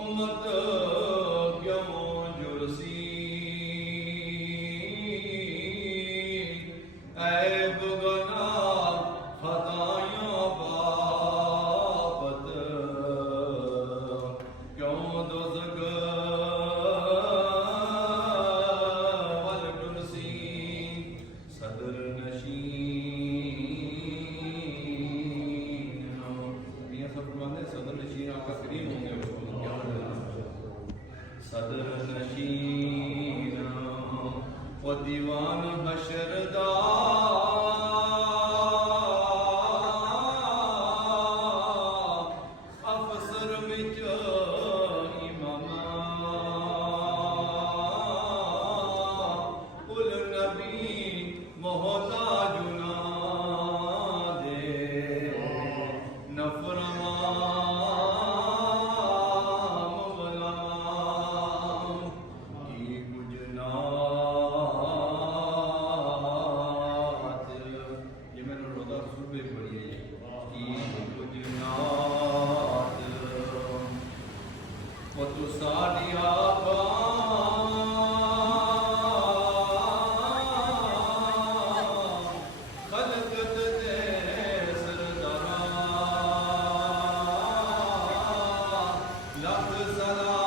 उम्मत क्यों जुरसी ऐब गुनाह खतायों बाबत क्यों दोज़ख वल कुर्सी सदर नशीन मियां सब फरमाते हैं सदर नशीन आपका करीब होंगे उसको क्या सदर नशीन वो दीवान हशरदा अफसर विच इमामा कुल नबी मोहताजुना दे नफरमान गुलाम की गुजनात ये मैंने रोज़ा रसूल पे पढ़ी है की गुजनात वो तो साडिया खलकत दे सरदारा लख सलाम